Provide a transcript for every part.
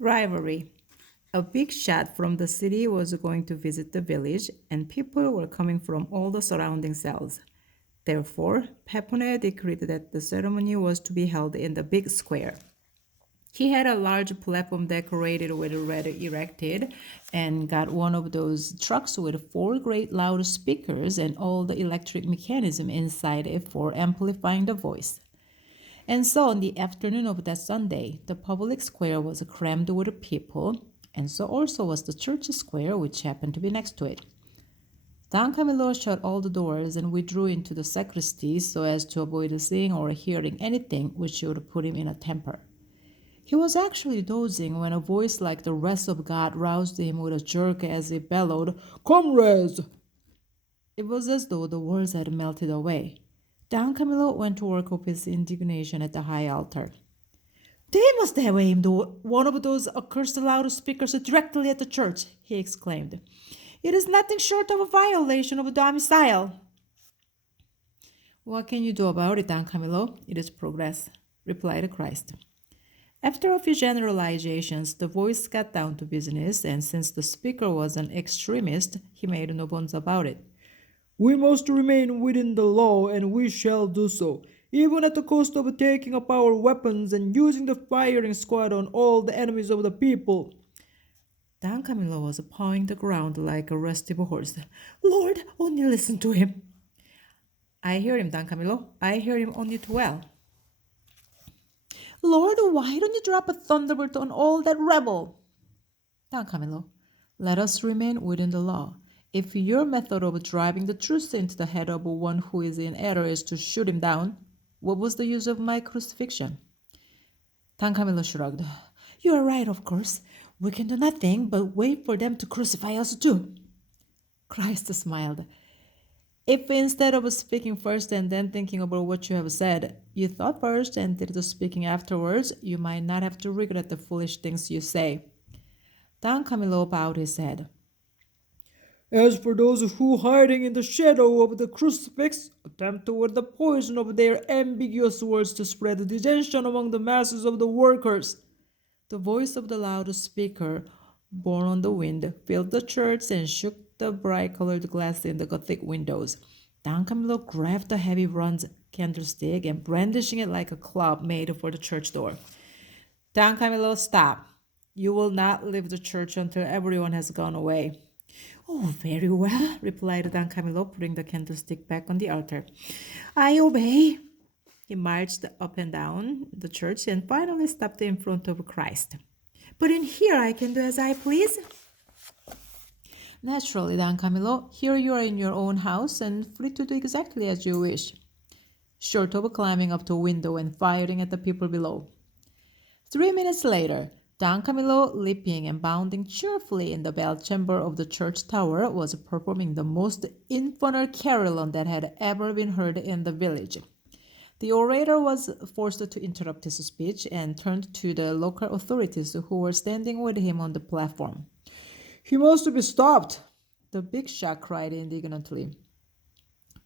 Rivalry. A big shot from the city was going to visit the village, and people were coming from all the surrounding cells. Therefore, Pepone decreed that the ceremony was to be held in the big square. He had a large platform decorated with red erected and got one of those trucks with four great loud speakers and all the electric mechanism inside it for amplifying the voice. And so on the afternoon of that Sunday, the public square was crammed with people, and so also was the church square, which happened to be next to it. Don Camillo shut all the doors and withdrew into the sacristy so as to avoid seeing or hearing anything which would put him in a temper. He was actually dozing when a voice like the rest of God roused him with a jerk as it bellowed, "Comrades!" It was as though the words had melted away. Don Camillo went to work up his indignation at the high altar. "They must have aimed one of those accursed loudspeakers directly at the church," he exclaimed. "It is nothing short of a violation of the domicile." "What can you do about it, Don Camillo? It is progress," replied Christ. After a few generalizations, the voice got down to business, and since the speaker was an extremist, he made no bones about it. "We must remain within the law, and we shall do so, even at the cost of taking up our weapons and using the firing squad on all the enemies of the people." Don Camillo was pawing the ground like a restive horse. "Lord, only listen to him." "I hear him, Don Camillo. I hear him only too well." "Lord, why don't you drop a thunderbolt on all that rebel?" "Don Camillo, let us remain within the law. If your method of driving the truth into the head of one who is in error is to shoot him down, what was the use of my crucifixion?" Don Camillo shrugged. "You are right, of course. We can do nothing but wait for them to crucify us too." Christ smiled. "If instead of speaking first and then thinking about what you have said, you thought first and did the speaking afterwards, you might not have to regret the foolish things you say." Don Camillo bowed his head. "As for those who, hiding in the shadow of the crucifix, attempt with the poison of their ambiguous words to spread dissension among the masses of the workers." The voice of the loud speaker, borne on the wind, filled the church and shook the bright-colored glass in the Gothic windows. Don Camillo grabbed the heavy bronze candlestick and brandishing it like a club made for the church door. "Don Camillo, stop. You will not leave the church until everyone has gone away." "Oh, very well," replied Don Camillo, putting the candlestick back on the altar. "I obey." He marched up and down the church and finally stopped in front of Christ. "But in here I can do as I please." "Naturally, Don Camillo. Here you are in your own house and free to do exactly as you wish, short of climbing up to a window and firing at the people below." 3 minutes later, Don Camillo, leaping and bounding cheerfully in the bell chamber of the church tower, was performing the most infernal carillon that had ever been heard in the village. The orator was forced to interrupt his speech and turned to the local authorities who were standing with him on the platform. "He must be stopped," the big shot cried indignantly.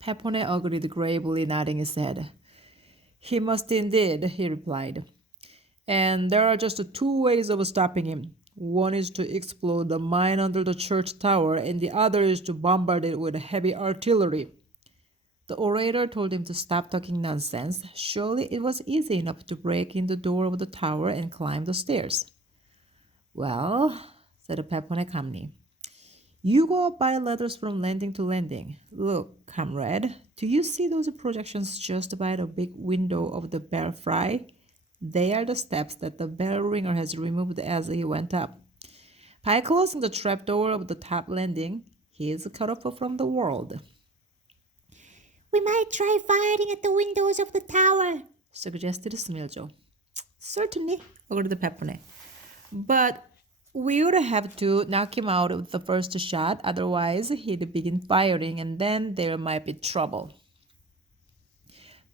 Pepone agreed gravely, nodding his head. "He must indeed," he replied. "And there are just two ways of stopping him. One is to explode the mine under the church tower, and the other is to bombard it with heavy artillery." The orator told him to stop talking nonsense. Surely it was easy enough to break in the door of the tower and climb the stairs. "Well," said Pepone calmly, "you go up by ladders from landing to landing. Look, comrade, do you see those projections just by the big window of the belfry? They are the steps that the bell ringer has removed as he went up. By closing the trapdoor of the top landing, he is cut off from the world." "We might try firing at the windows of the tower," suggested Smiljo. "Certainly," agreed Pepone. "But we would have to knock him out with the first shot, otherwise he'd begin firing and then there might be trouble."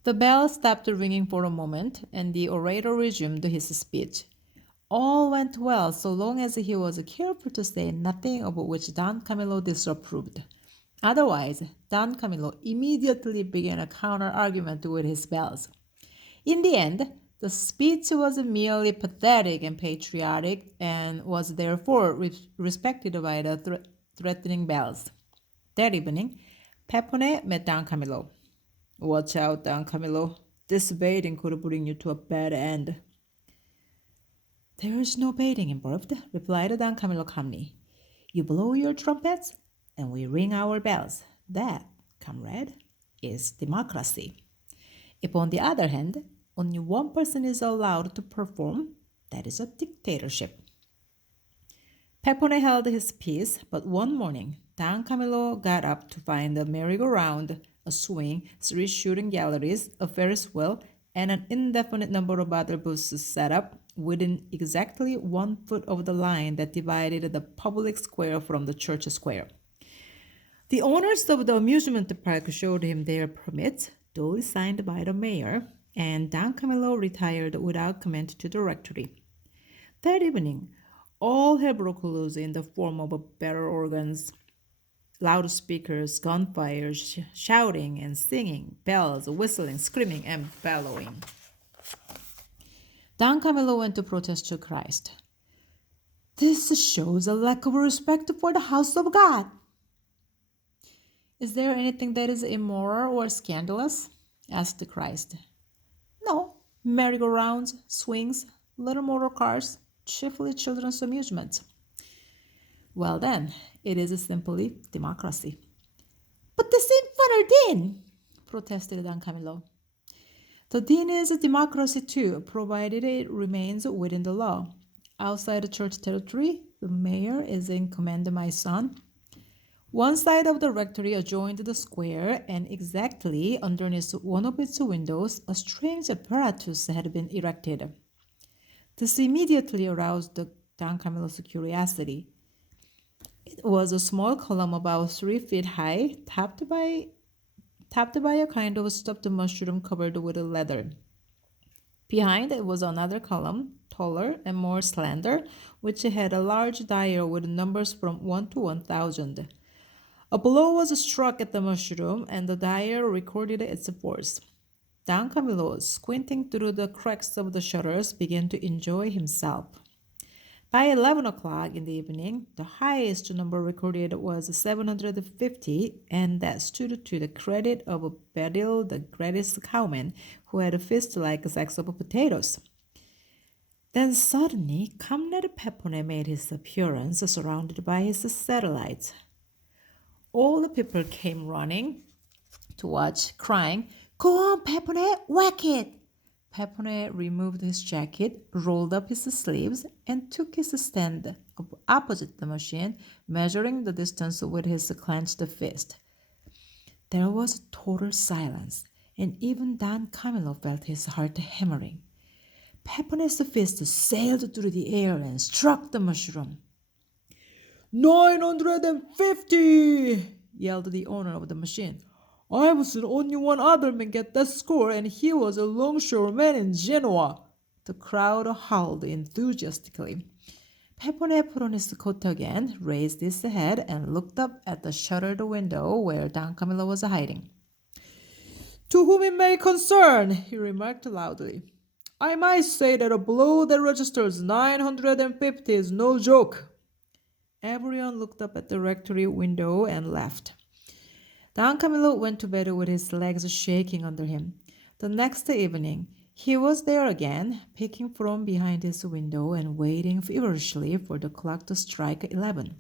The bell stopped ringing for a moment, and the orator resumed his speech. All went well so long as he was careful to say nothing of which Don Camillo disapproved. Otherwise, Don Camillo immediately began a counter-argument with his bells. In the end, The speech was merely pathetic and patriotic and was therefore respected by the threatening bells. That evening, Peppone met Don Camillo. Watch out, Don Camillo. This baiting could bring you to a bad end. There is no baiting involved, replied Don Camillo calmly. You blow your trumpets, and we ring our bells. That, comrade, is democracy. If, on the other hand, only one person is allowed to perform, that is a dictatorship. Peppone held his peace, but one morning, Don Camillo got up to find a merry-go-round, a swing, 3 shooting galleries, a Ferris wheel, and an indefinite number of other booths set up within exactly 1 foot of the line that divided the public square from the church square. The owners of the amusement park showed him their permits, duly signed by the mayor, and Don Camillo retired without comment to the rectory. That evening, all hell broke loose in the form of barrel organs, loudspeakers, gunfires, shouting and singing, bells, whistling, screaming, and bellowing. Don Camillo went to protest to Christ. This shows a lack of respect for the house of God. Is there anything that is immoral or scandalous? Asked Christ. No, merry-go-rounds, swings, little motor cars, chiefly children's amusements. Well then, it is simply democracy. But the Sinfoner Din, protested Don Camillo. The Din is a democracy too, provided it remains within the law. Outside the church territory, the mayor is in command, my son. One side of the rectory adjoined the square, and exactly underneath one of its windows, a strange apparatus had been erected. This immediately aroused Don Camillo's curiosity. It was a small column about 3 feet high, topped by a kind of stuffed mushroom covered with leather. Behind it was another column, taller and more slender, which had a large dial with numbers from 1 to 1,000. A blow was struck at the mushroom, and the dial recorded its force. Don Camillo, squinting through the cracks of the shutters, began to enjoy himself. By 11 o'clock in the evening, the highest number recorded was 750, and that stood to the credit of Bedil, the greatest cowman, who had a fist like sacks of potatoes. Then suddenly, Comrade Peppone made his appearance, surrounded by his satellites. All the people came running to watch, crying, Go on, Peppone, whack it! Peppone removed his jacket, rolled up his sleeves, and took his stand opposite the machine, measuring the distance with his clenched fist. There was total silence, and even Don Camillo felt his heart hammering. Peppone's fist sailed through the air and struck the mushroom. 950! Yelled the owner of the machine. I've seen only one other man get that score, and he was a longshoreman in Genoa. The crowd howled enthusiastically. Peppone put on his coat again, raised his head, and looked up at the shuttered window where Don Camillo was hiding. To whom it may concern, he remarked loudly, I might say that a blow that registers 950 is no joke. Everyone looked up at the rectory window and laughed. Don Camillo went to bed with his legs shaking under him. The next evening, he was there again, peeking from behind his window and waiting feverishly for the clock to strike 11.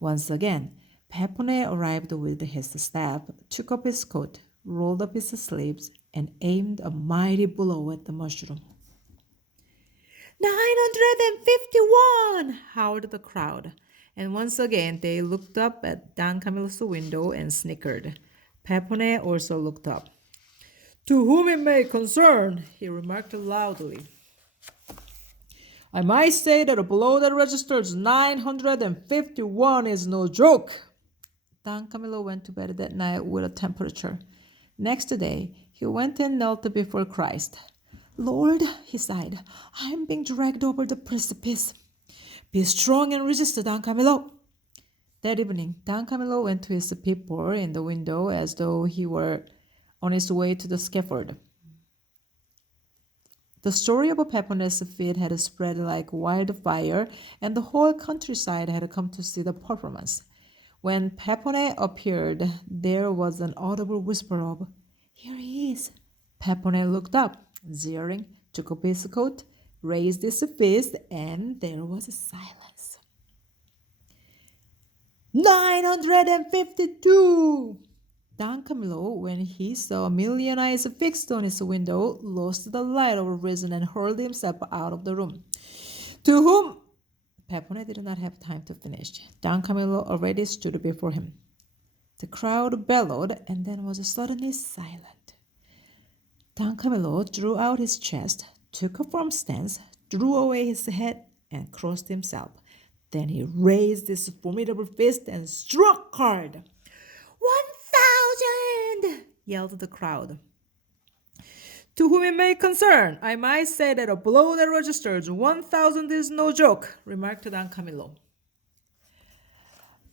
Once again, Peppone arrived with his staff, took up his coat, rolled up his sleeves, and aimed a mighty blow at the mushroom. 951! howled the crowd. And once again they looked up at Don Camillo's window and snickered. Peppone also looked up. To whom it may concern, he remarked loudly, I might say that a blow that registers 951 is no joke. Don Camillo went to bed that night with a temperature. Next day, he went and knelt before Christ. Lord, he sighed, I am being dragged over the precipice. Be strong and resist, Don Camillo. That evening, Don Camillo went to his peephole in the window as though he were on his way to the scaffold. The story of Pepperness feat had spread like wildfire, and the whole countryside had come to see the performance. When Pepone appeared, there was an audible whisper of, "Here he is." Pepone looked up, jeering, took off his coat, raised his fist, and there was silence. 952! Don Camillo, when he saw a million eyes fixed on his window, lost the light of reason and hurled himself out of the room. To whom? Pepone did not have time to finish. Don Camillo already stood before him. The crowd bellowed and then was suddenly silent. Don Camillo drew out his chest, took a firm stance, drew away his head, and crossed himself. Then he raised his formidable fist and struck hard. 1,000! Yelled the crowd. To whom it may concern, I might say that a blow that registers 1,000 is no joke, remarked Don Camillo.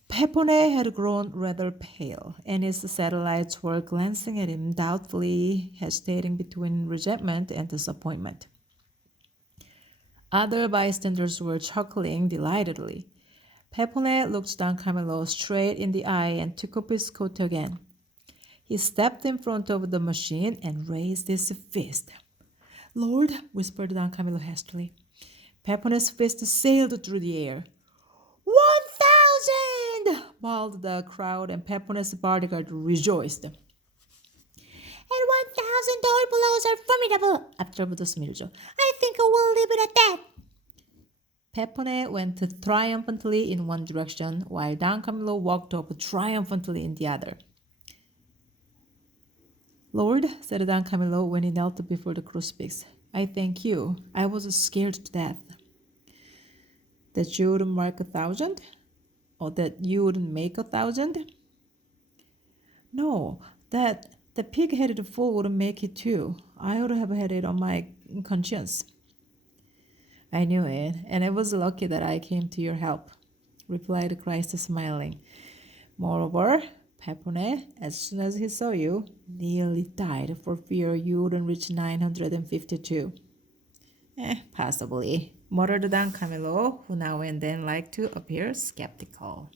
Pepone had grown rather pale, and his satellites were glancing at him doubtfully, hesitating between resentment and disappointment. Other bystanders were chuckling delightedly. Pepone looked Don Camillo straight in the eye and took off his coat again. He stepped in front of the machine and raised his fist. Lord, whispered Don Camillo hastily. Pepone's fist sailed through the air. 1,000! bawled the crowd, and Pepone's bodyguard rejoiced. And 1,000 door blows are formidable, observed Smiljo. I think we'll leave it at that. Pepone went triumphantly in one direction, while Don Camillo walked off triumphantly in the other. Lord, said Don Camillo when he knelt before the crucifix, I thank you. I was scared to death. That you wouldn't mark 1,000? Or that you wouldn't make 1,000? No, that the pig-headed fool wouldn't make it too. I would have had it on my conscience. I knew it, and I was lucky that I came to your help, replied Christ, smiling. Moreover, Pepone, as soon as he saw you, nearly died for fear you wouldn't reach 952. Possibly, muttered Don Camillo, who now and then liked to appear skeptical.